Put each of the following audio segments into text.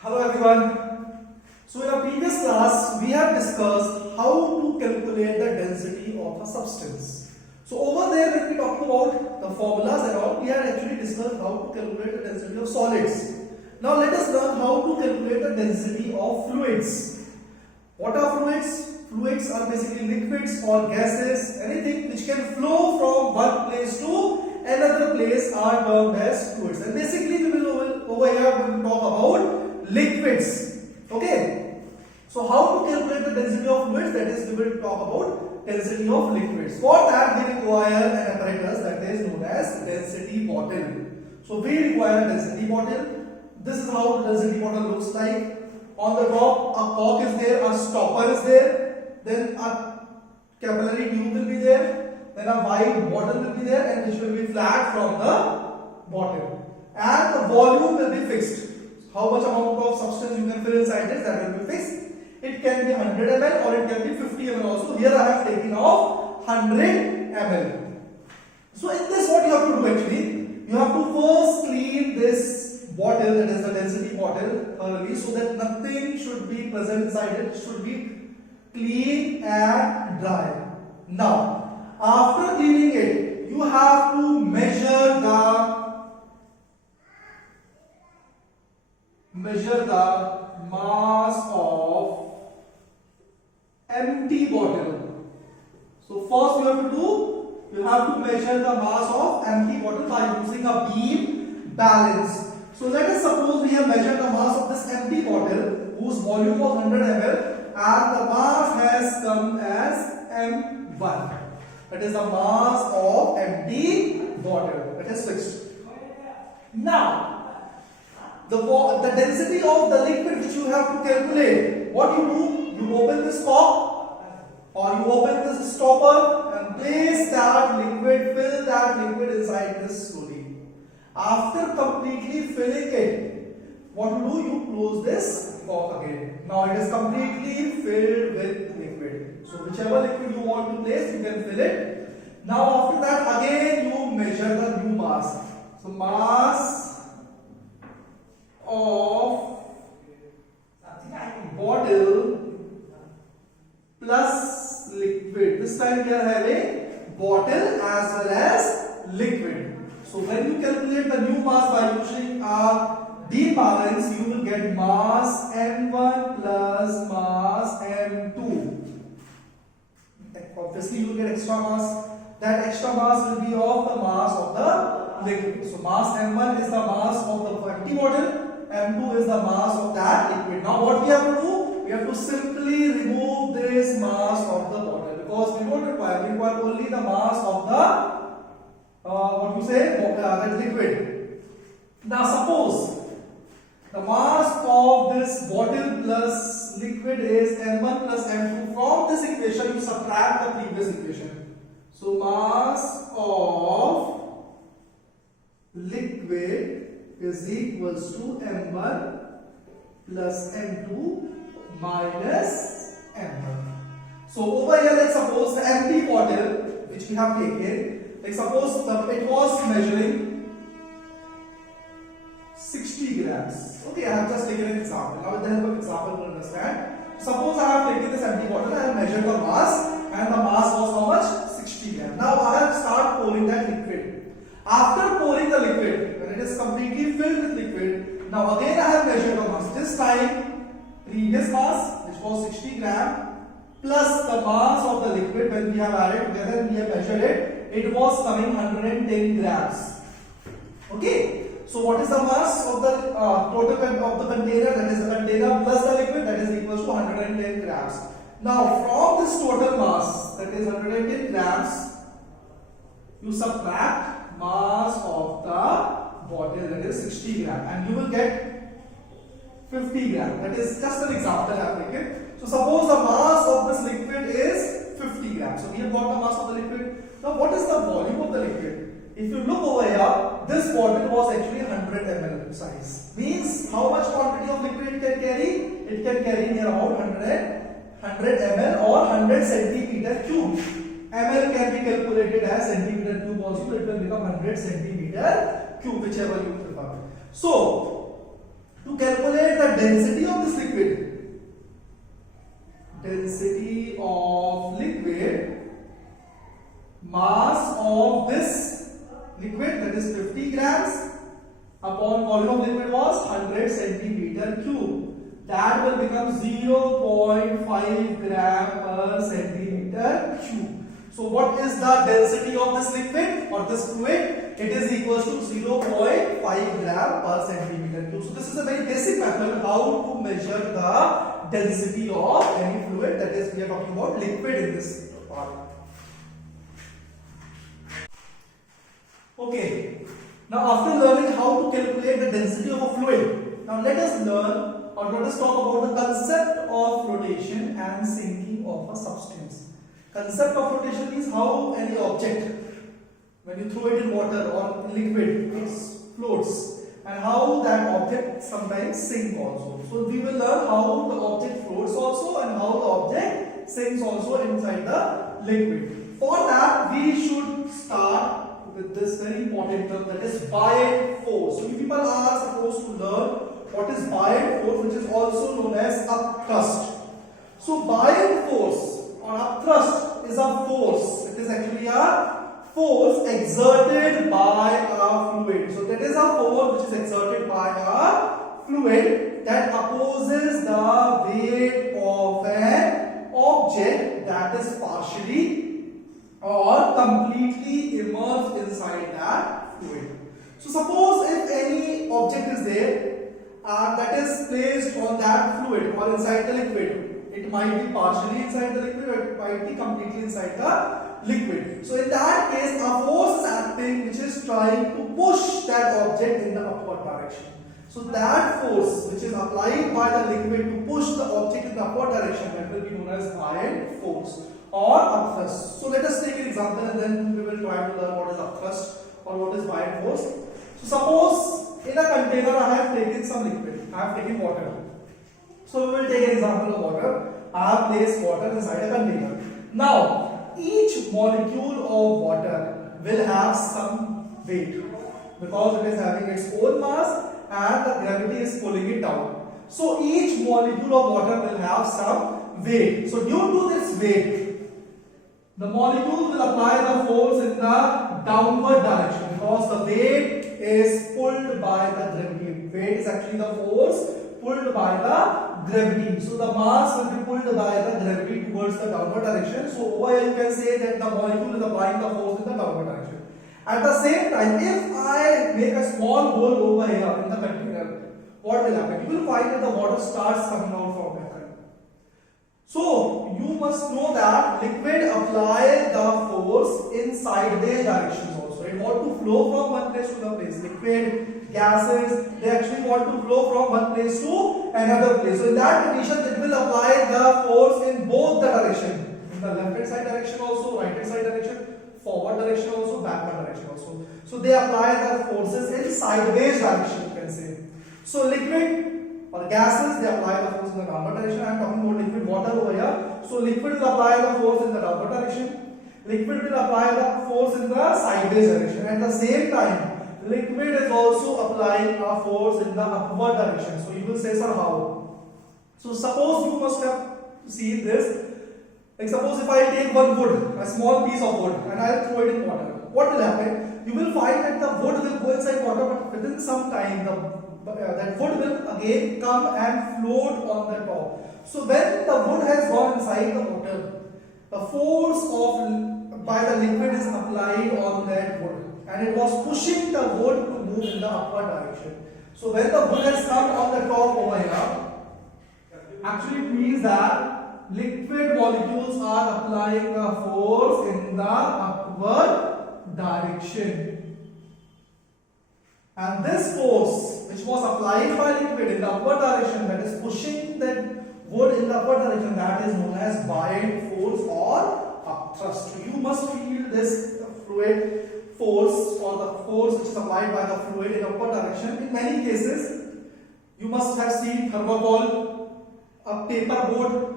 Hello everyone. So in a previous class we have discussed how to calculate the density of a substance. So over there when we talked about the formulas and all, we had actually discussed how to calculate the density of solids. Now let us learn how to calculate the density of fluids. What are fluids? Fluids are basically liquids or gases, anything which can flow from one place to another place are termed as fluids. And basically we will over here we will talk about liquids. Okay. So how to calculate the density of fluids? That is, we will talk about density of liquids. For that we require an apparatus that is known as density bottle. So we require a density bottle. This is how the density bottle looks like. On the top a cork is there, a stopper is there, then a capillary tube will be there, then a wide bottle will be there, and which will be flat from the bottom. And the volume will be fixed. How much amount of substance you can fill inside this, that will be fixed. It can be 100 ml or it can be 50 ml also. Here I have taken off 100 ml. So in this what you have to do actually, you have to first clean this bottle, that is the density bottle, thoroughly, so that nothing should be present inside it. It should be clean and dry. Now after cleaning it, you have to measure the mass of empty bottle. So first you have to do, you have to measure the mass of empty bottle by using a beam balance. So let us suppose we have measured the mass of this empty bottle whose volume was 100 ml and the mass has come as M1. That is the mass of empty bottle. That is fixed. Now the density of the liquid which you have to calculate, what you do, you open this cork or you open this stopper and place that liquid, fill that liquid inside this slowly. After completely filling it, what you do, you close this cork again. Now it is completely filled with liquid. So whichever liquid you want to place, you can fill it. Now after that again you measure the new mass. So mass of bottle plus liquid. This time we are having bottle as well as liquid. So when you calculate the new mass by using our beam balance, you will get mass M1 plus mass M2. Obviously you will get extra mass. That extra mass will be of the mass of the liquid. So mass M1 is the mass of the empty bottle. M2 is the mass of that liquid. Now what we have to do? We have to simply remove this mass of the bottle because we don't require, we require only the mass of the that liquid. Now suppose the mass of this bottle plus liquid is M1 plus M2. From this equation you subtract the previous equation. So mass of liquid is equals to M1 plus M2 minus M1. So over here let's suppose the empty bottle which we have taken, like suppose it was measuring 60 grams. Okay, I have just taken an example. Now with the help of example to understand. Suppose I have taken this empty bottle, I have measured the mass and the mass was how much? 60 grams. Now I have start pouring that liquid. After pouring the liquid, when it is completely filled with liquid, now again I have measured the mass. This time, previous mass which was 60 gram plus the mass of the liquid when we have added together and we have measured it, it was coming 110 grams. Okay. So what is the mass of the total of the container? That is the container plus the liquid, that is equals to 110 grams. Now from this total mass, that is 110 grams, you subtract mass of the bottle, that is 60 gram, and you will get 50 gram. That is just an example I have taken. So suppose the mass of this liquid is 50 grams. So we have got the mass of the liquid. Now what is the volume of the liquid? If you look over here, this bottle was actually 100 ml size. Means how much quantity of liquid it can carry? It can carry near about 100 ml or 100 centimeter cube. ml can be calculated as centimeter cube also. It will become 100 centimeter cube, whichever you prefer. So to calculate the density of this liquid. Density of liquid, mass of this liquid, that is 50 grams upon volume of liquid was 100 centimeter cube. That will become 0.5 gram per centimeter cube. So what is the density of this liquid or this fluid? It is equals to 0.5 gram per centimeter cube. So this is a very basic method how to measure the density of any fluid, that is we are talking about liquid in this part. Okay. Now after learning how to calculate the density of a fluid, now let us learn or let us talk about the concept of flotation and sinking of a substance. Concept of flotation means how any object, when you throw it in water or in liquid, it floats, and how that object sometimes sinks also. So we will learn how the object floats also and how the object sinks also inside the liquid. For that we should start with this very important term, that is buoyant force. So you people are supposed to learn what is buoyant force, which is also known as upthrust. So buoyant force or upthrust is a force. It is actually a force exerted by a fluid. So that is a force which is exerted by a fluid that opposes the weight of an object that is partially or completely immersed inside that fluid. So suppose if any object is there that is placed on that fluid or inside the liquid. It might be partially inside the liquid or it might be completely inside the liquid. So in that case, a force is acting which is trying to push that object in the upward direction. So that force which is applied by the liquid to push the object in the upward direction, that will be known as buoyant force or upthrust. So let us take an example and then we will try to learn what is upthrust or what is buoyant force. So suppose in a container I have taken some liquid, I have taken water. So we will take an example of water. I have placed water inside a container. Now, each molecule of water will have some weight because it is having its own mass and the gravity is pulling it down. So each molecule of water will have some weight. So due to this weight, the molecule will apply the force in the downward direction because the weight is pulled by the gravity. Weight is actually the force pulled by the gravity. So the mass will be pulled by the gravity towards the downward direction. So over here you can say that the molecule is applying the force in the downward direction. At the same time, if I make a small hole over here in the container, what will happen? You will find that the water starts coming out from that. So you must know that liquid apply the force in sideways directions also. It want to flow from one place to the place. Liquid, gases, they actually want to flow from one place to another place. So in that condition, it will apply the force in both the direction. In the left hand side direction also, right hand side direction, forward direction also, backward direction also. So they apply the forces in sideways direction, you can say. So liquid or gases, they apply the force in the downward direction. I am talking about liquid water over here. So liquid will apply the force in the downward direction. Liquid will apply the force in the sideways direction. At the same time, liquid is also applying a force in the upward direction. So you will say, sir, how? So suppose you must have seen this. Like suppose if I take one wood, a small piece of wood, and I will throw it in water. What will happen? You will find that the wood will go inside water, but within some time, that wood will again come and float on the top. So when the wood has gone inside the water, the force by the liquid is applied on that wood, and it was pushing the wood to move in the upward direction. So when the wood has come on the top over here, actually it means that liquid molecules are applying a force in the upward direction. And this force which was applied by liquid in the upward direction, that is pushing that wood in the upward direction, that is known as buoyant force or upthrust. So you must feel this fluid force or the force which is applied by the fluid in upward direction. In many cases, you must have seen thermocol, a paper board.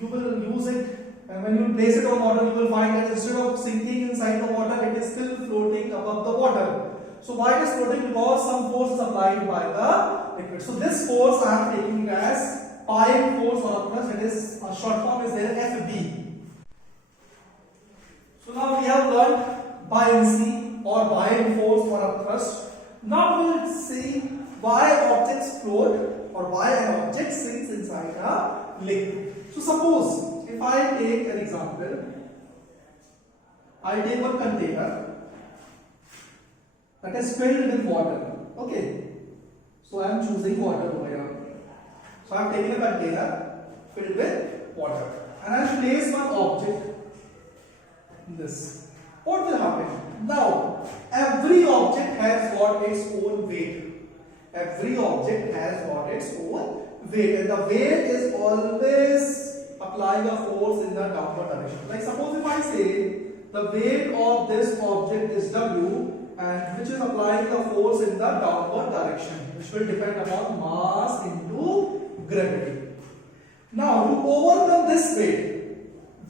You will use it, and when you place it on water, you will find that instead of sinking inside the water, it is still floating above the water. So why it is floating? Because some force is applied by the liquid. So this force I am taking it as buoyant force or thrust. It is a short form is there FB. So now we have learned buoyancy or buoyant force or a thrust. Now we will see why objects float or why an object sinks inside a liquid. So suppose if I take an example, I take one container that is filled with water. Okay, so I am choosing water over here. So I am taking a container filled with water and I will place one object in this. What will happen? Now, every object has got its own weight. Every object has got its own weight, and the weight is always applying a force in the downward direction. Like suppose if I say the weight of this object is W, and which is applying the force in the downward direction, which will depend upon mass into gravity. Now, to overcome this weight,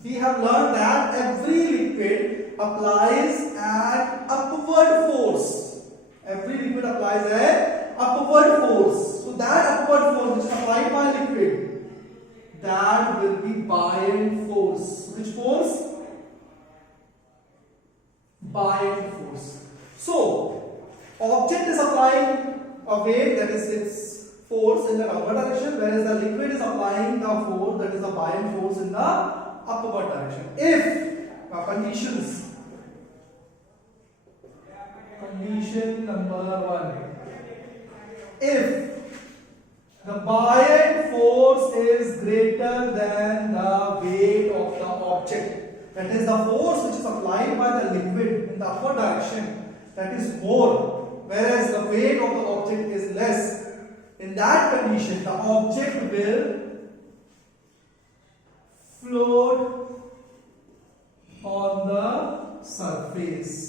we have learned that every liquid applies an upward force. Every liquid applies an upward force. So that upward force which is applied by liquid, that will be buoyant force. Which force? Buoyant force. So, object is applying a weight, that is its force in the downward direction, whereas the liquid is applying the force, that is the buoyant force in the upward direction. If condition number 1, if the buoyant force is greater than the weight of the object, that is the force which is applied by the liquid in the upward direction, that is more, whereas the weight of the object is less, in that condition the object will float on the surface.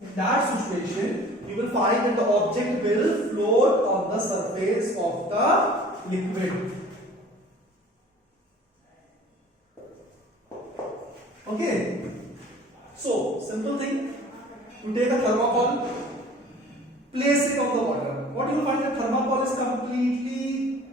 In that situation, you will find that the object will float on the surface of the liquid. Okay. So, simple thing. You take a thermocol, place it on the water. What you will find that thermocol is completely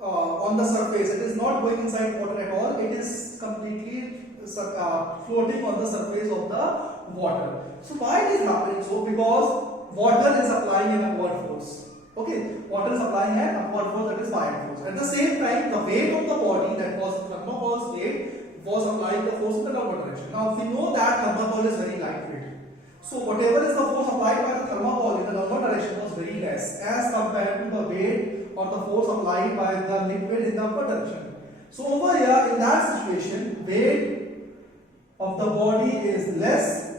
on the surface. It is not going inside water at all. It is completely floating on the surface of the water. So why it is happening so? Because water is applying an upward force. Okay, water is applying an upward force, that is buoyant force. At the same time, the weight of the body, that was thermocol's weight, was applying the force in the downward direction. Now, we know that thermocol is very lightweight. So whatever is the force applied by the thermocol in the downward direction was very less as compared to the weight or the force applied by the liquid in the upward direction. So over here, in that situation, weight of the body is less,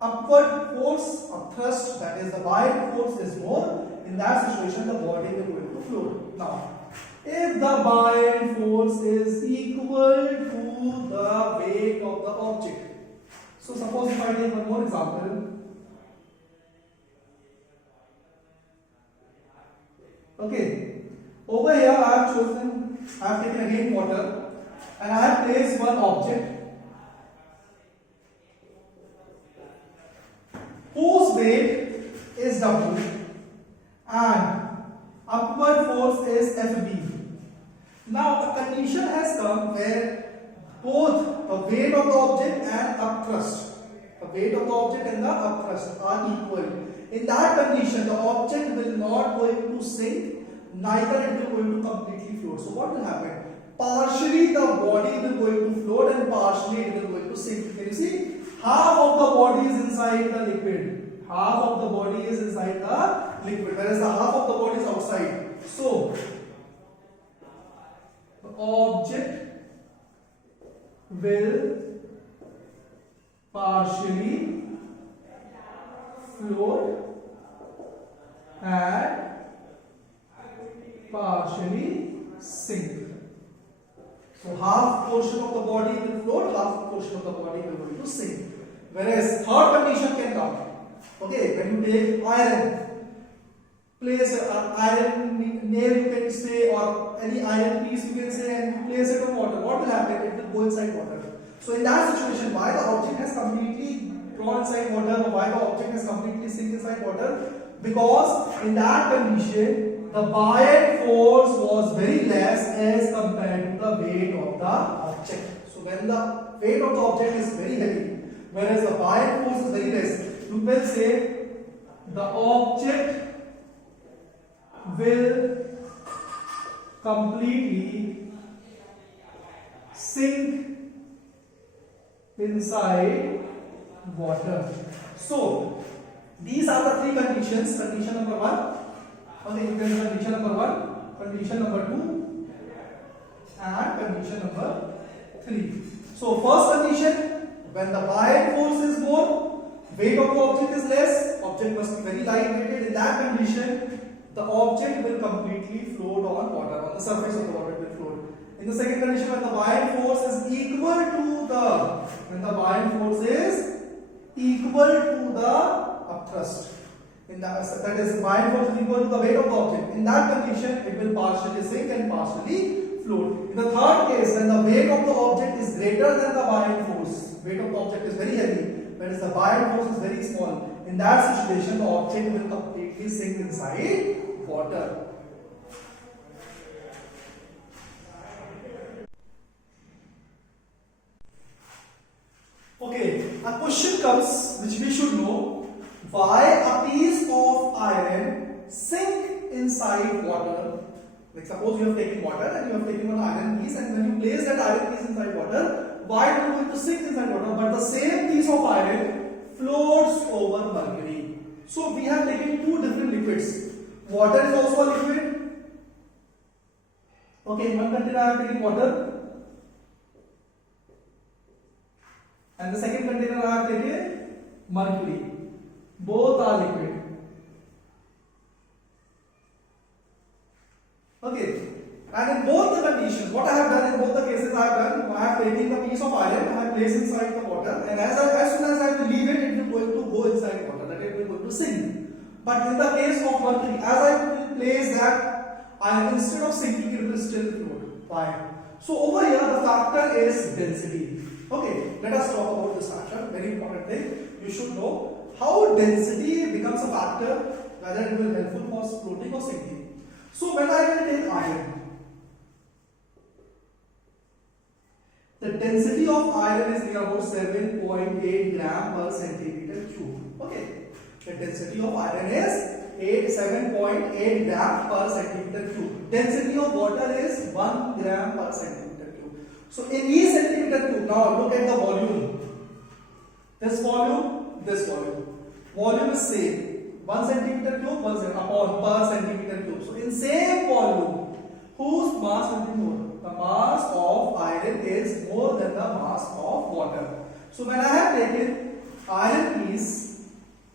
upward force of thrust, that is the buoyant force, is more. In that situation, the body will going to float. Now, if the buoyant force is equal to the weight of the object. So suppose if I take one more example. Okay, over here I have taken again water and I have placed one object whose weight is W and upward force is FB. Now a condition has come where both the weight of the object and upthrust, the weight of the object and the upthrust are equal. In that condition, the object will not going to sink, neither it will going to completely float. So what will happen? Partially the body will going to float and partially it will going to sink. Can you see? Half of the body is inside the liquid. Half of the body is inside the liquid, whereas the half of the body is outside. So the object will partially float and partially sink. So half portion of the body will float, half portion of the body will going to sink. Whereas third condition can come. Okay, when you take iron, place an iron nail you can say, or any iron piece you can say, and place it on water. What will happen? It will go inside water. So in that situation, why the object has completely float inside water. Why the object is completely sink inside water? Because in that condition, the buoyant force was very less as compared to the weight of the object. So when the weight of the object is very heavy, whereas the buoyant force is very less, you will say the object will completely sink inside water. So these are the three conditions. Condition number one, okay, condition number one, condition number two, and condition number three. So first condition, when the buoyant force is more, weight of the object is less, object must be very light weighted. In that condition, the object will completely float on water, on the surface of the water it will float. In the second condition, when the buoyant force is equal to the upthrust, that is, buoyant force is equal to the weight of the object. In that condition, it will partially sink and partially float. In the third case, when the weight of the object is greater than the buoyant force, weight of the object is very heavy, whereas the buoyant force is very small. In that situation, the object will completely sink inside water. Okay, a question comes which we should know. Why a piece of iron sink inside water? Like suppose you have taken water and you have taken one iron piece, and when you place that iron piece inside water, why it is going to sink inside water? But the same piece of iron floats over mercury. So we have taken two different liquids. Water is also a liquid. Okay, in one container I have taken water, and the second container I have taken mercury. Both are liquid. Okay, and in both the conditions, what I have done in both the cases, I have taken the piece of iron, I have placed inside the water, and as soon as I leave it, it will going to go inside water, that it will going to sink. But in the case of mercury, as I place that iron, instead of sinking, it will still float. Why? So over here, the factor is density. Okay, let us talk about this factor. Very important thing. You should know how density becomes a factor, whether it will be helpful for floating or sinking. So when I will take iron, the density of iron is near about 7.8 gram per centimeter cube. Okay, the density of iron is 7.8 gram per centimeter cube. Density of water is 1 gram per centimeter cube. So in each centimeter cube, now look at the volume. This volume, this volume. Volume is same. 1 centimeter cube, 1 upon per centimeter cube. So in same volume, whose mass will be more? The mass of iron is more than the mass of water. So when I have taken iron piece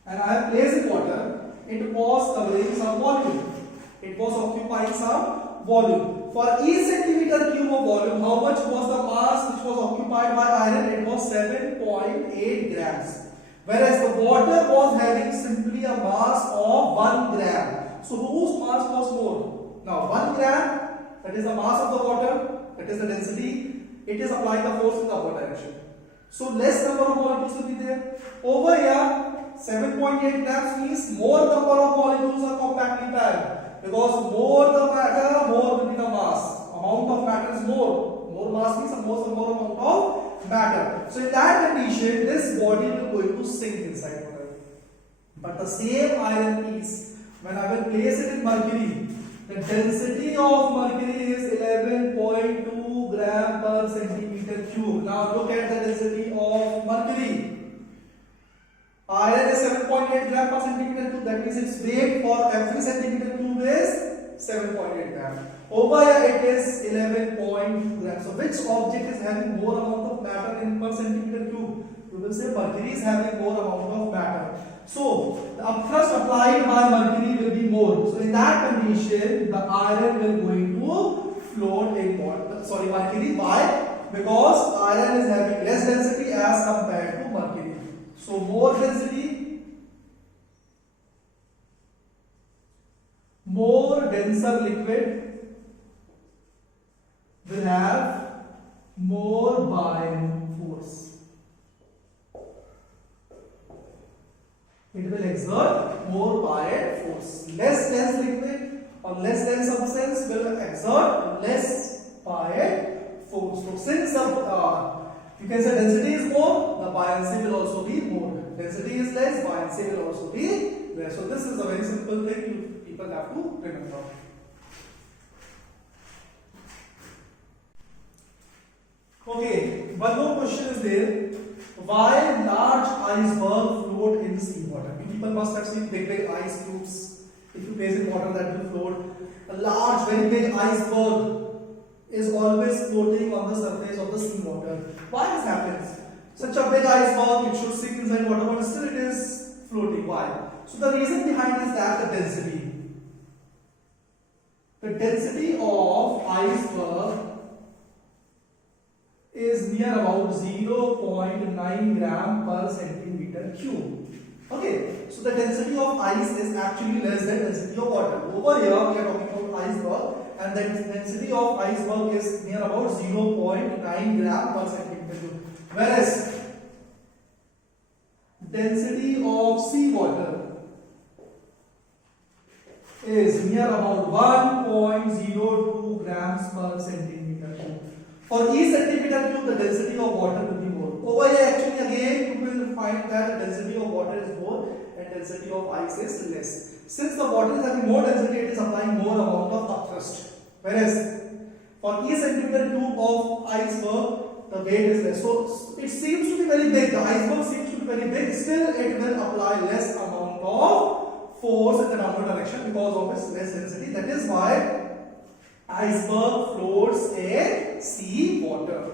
and I have placed in water, it was covering some volume. It was occupying some volume. For each centimeter cube of volume, how much was the mass which was occupied by iron? It was 7.8 grams. Whereas the water was having simply a mass of 1 gram. So whose mass was more? Now 1 gram, that is the mass of the water, that is the density. It is applying the force in the upward direction. So less number of molecules will be there. Over here, 7.8 grams means more number of molecules are compactly packed. Because more the matter, more will be the mass. Amount of matter is more. More mass means more amount of matter. So in that condition, this body will going to sink inside water. But the same iron piece, when I will place it in mercury, the density of mercury is 11.2 gram per centimeter cube. Now look at the density of mercury. Iron is 7.8 gram per centimeter cube. That means its weight for every centimeter cube is 7.8 gram. Over here it is 11.2 grams. So which object is having more amount of matter in per centimeter cube? You will say mercury is having more amount of matter. So the upthrust applied by mercury will be more. So in that condition, the iron will going to float in water. Sorry, mercury. Why? Because iron is having less density as compared to mercury. So more density, more denser liquid will have more buoyant force. it will exert more buoyant force. Less dense liquid or less dense substance will exert less buoyant force. So since you can say density is more, the buoyancy will also be more. Density is less, buoyancy will also be less. So this is a very simple thing people have to remember. Okay, one more question is there. Why large iceberg float in seawater? People must have seen big ice cubes. If you place in water, that will float. A large, very big iceberg is always floating on the surface of the seawater. Why this happens? Such a big iceberg, it should sink inside water, but still it is floating. Why? So the reason behind is that the density. The density of iceberg is near about 0.9 gram per centimeter cube. Okay, so the density of ice is actually less than density of water. Over here we are talking about iceberg, and the density of iceberg is near about 0.9 gram per centimeter cube. Whereas density of seawater is near about 1.02 grams per centimeter cube. For each centimeter cube, the density of water will be more. Over here, actually, again, you will find that the density of water is more and density of ice is less. Since the water is having more density, it is applying more amount of upthrust. Whereas, for each centimeter cube of iceberg, the weight is less. So, it seems to be very big. The iceberg seems to be very big. Still, it will apply less amount of force in the downward direction because of its less density. That is why iceberg floats in sea water.